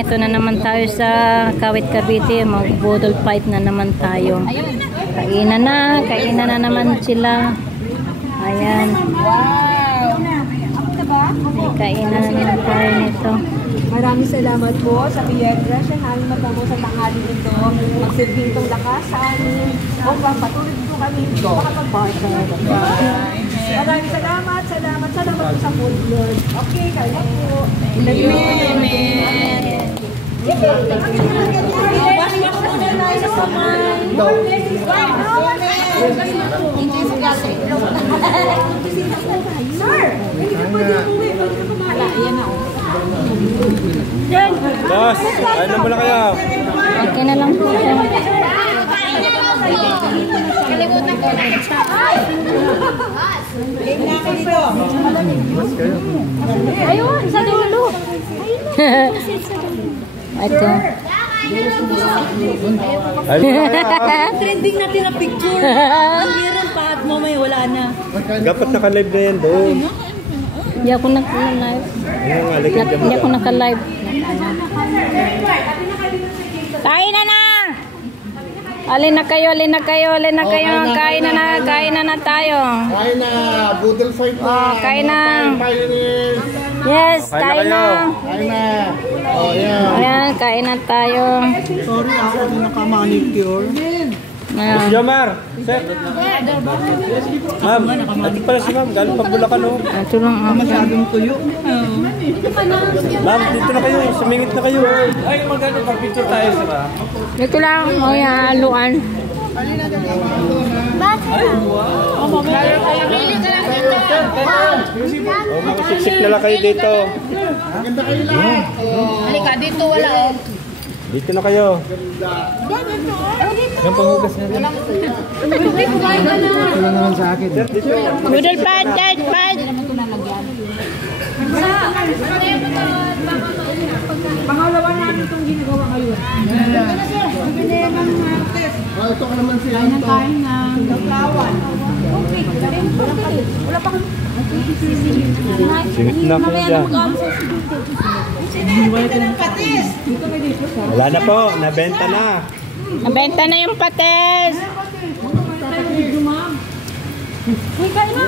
Nandito na naman tayo sa Kawit Cavite. Mag-budol fight na naman tayo. Kainan na naman sila. Ayan. Wow! Kainan na naman tayo nito. Maraming salamat po sa Piedra. Siya namin matamo sa tanghali ito. Magsilbing itong lakas sa amin. O patuloy po kami ito. Maraming salamat. Salamat po sa food, Lord. Okay, kaya po. Amen. Boss, ano mo na kayo? Okay na lang po. Kalimutan ko na ito. Ayun, sa dulo. Ito. Trending natin na picture. Meron pa at mamaya wala na. Dapat naka-live na yan doon. Hindi ako naka-live. Hindi ako naka-live. Kain na na! Alin na kayo. Kain na na tayo. Kain na, budol fight na. Kain na. Yes, kain na. Kain na. Oh, yeah. Ayan, kain na tayo. Sorry, ako din nakamanicure. Miss Jomar, sir. Ma'am, ito pala si ma'am. Galing pag Bulacan, oh. Ito lang ako. Masyadong tuyo. Ma'am, dito na kayo. Sumingit na kayo. Ay, magano pag-picture tayo, sir. Ito lang. O yan, haluan. Oh, makasiksik na lang kayo dito. Maganda kayo lahat. Halika, dito wala. Dito na kayo. Yung panghugas na rin. Ito lang naman sa akin. Budol pad. Pangalawa namin itong ginagawa ngayon. Oh, ito ka naman siya. Kain na. Lawan. Wala pa kang... Singit na kayo dyan. Wala na po. Nabenta na. Nabenta na yung pates. Uy, kain na.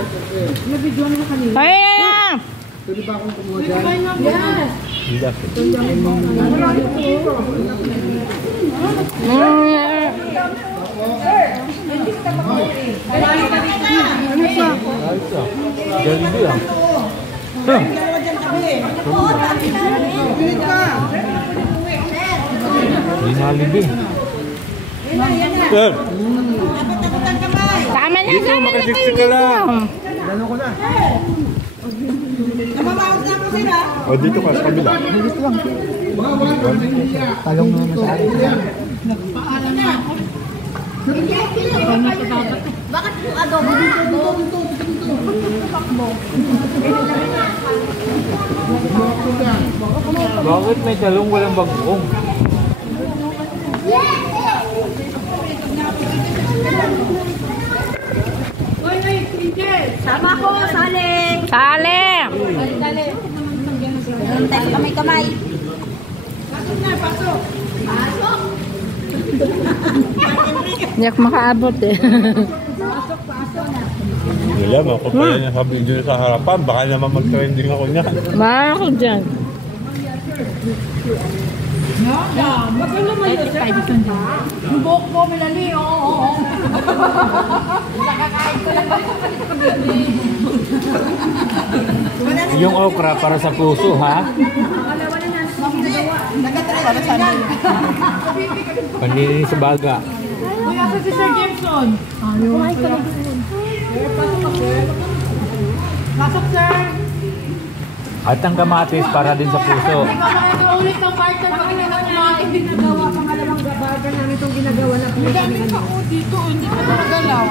Nabidyoan mo kanina. Kain na. Pwede ba akong kumuha dyan? Yes. Jollibee ah. Jollibee. Sir. Tama na. Dito, makasiksik ka lang. Gano'n ko na. O, dito ka sa kabila. Dito lang. Talong naman sa akin. Bakit yung adobo? Bakit may talong walang bagong? Sama ko, saling. Saling. Tayo kamay-kamay. Hindi ako makaabot eh. Wala, makapala niya sa video sa harapan. Baka naman mag-trending ako niya. Mahal ako dyan. Magkano naman yun, sir? Yung buhok mo, Melanie, oo. Nakakain ko lang. Yung okra para sa puso, ha? Para saan yun? Paninin sa baga. Uy, asa si Sir Jameson? Kumain ka lang. Pasok, sir. At ang kamatis para din sa puso. Ikaw na ulit ng partner pag hindi na kumain. Ginagawa pangalawang burger namin itong ginagawa na pinagawa. Dami pa ko dito, hindi pa nakagalaw.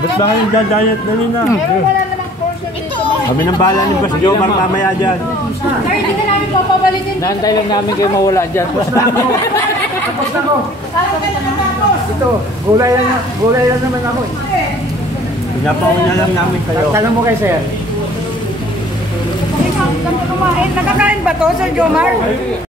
Ba't ba kayong diet na nila? Wala namang portion dito. Kami ng bahala ni Bas Jomar mamaya dyan. Sir, hindi ka namin papabalikin. Naantay lang namin kayo mawala dyan. Tapos na ako. Ito, gulay lang naman ako eh. Pinapauna lang namin kayo. Tanong mo kay sir. Kumain. Nakakain ba to, Sir Jomar?